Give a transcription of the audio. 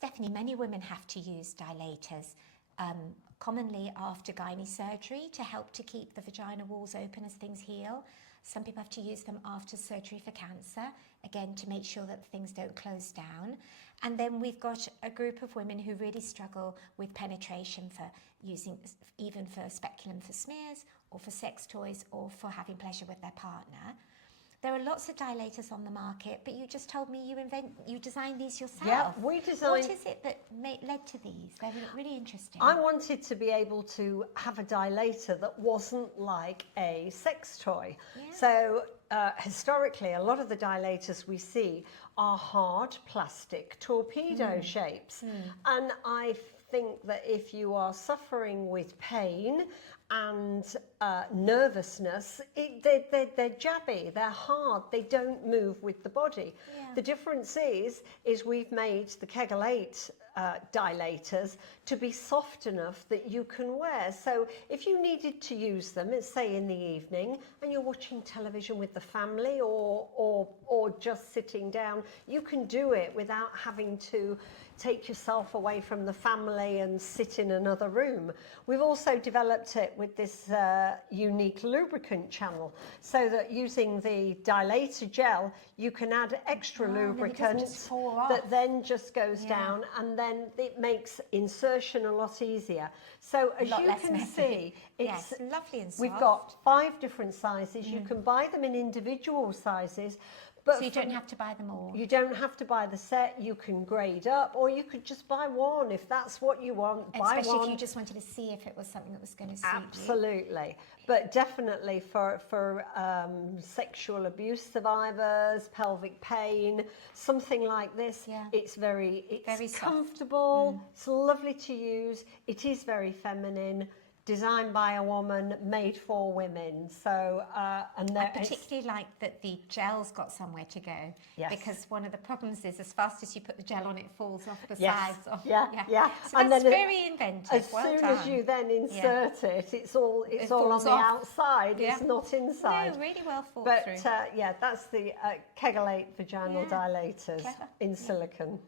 Stephanie, many women have to use dilators, commonly after gynae surgery to help to keep the vagina walls open as things heal. Some people have to use them after surgery for cancer, again, to make sure that things don't close down. And then we've got a group of women who really struggle with penetration for using, even for speculum for smears, or for sex toys, or for having pleasure with their partner. There are lots of dilators on the market, but you just told me you designed these yourself. Yeah, we designed. What is it that led to these? They're really interesting. I wanted to be able to have a dilator that wasn't like a sex toy. Yeah. So historically, a lot of the dilators we see are hard plastic torpedo shapes. And I think that if you are suffering with pain and nervousness, they're jabby, they're hard, they don't move with the body. Yeah. The difference is we've made the Kegel8 dilators to be soft enough that you can wear. So if you needed to use them, let's say in the evening, and you're watching television with the family or just sitting down, you can do it without having to take yourself away from the family and sit in another room. We've also developed it with this unique lubricant channel, so that using the dilator gel, you can add extra lubricant that then just goes down, and then it makes insertion a lot easier. So as you can see, it's lovely and soft. We've got 5 different sizes. You can buy them in individual sizes. But so you don't have to buy them all? You don't have to buy the set. You can grade up, or you could just buy one if that's what you want. Especially if you just wanted to see if it was something that was going to suit you. Absolutely. But definitely for sexual abuse survivors, pelvic pain, something like this, it's very comfortable, it's lovely to use, it is very feminine, designed by a woman, made for women. So, and I particularly like that the gel's got somewhere to go. Yes. Because one of the problems is, as fast as you put the gel on, it falls off the yes. sides. Off. Yeah. So and that's very inventive. As soon as you then insert it, it's all on the outside. It's not inside. No, really well thought through. But that's the Kegel8 Vaginal Dilators in silicone.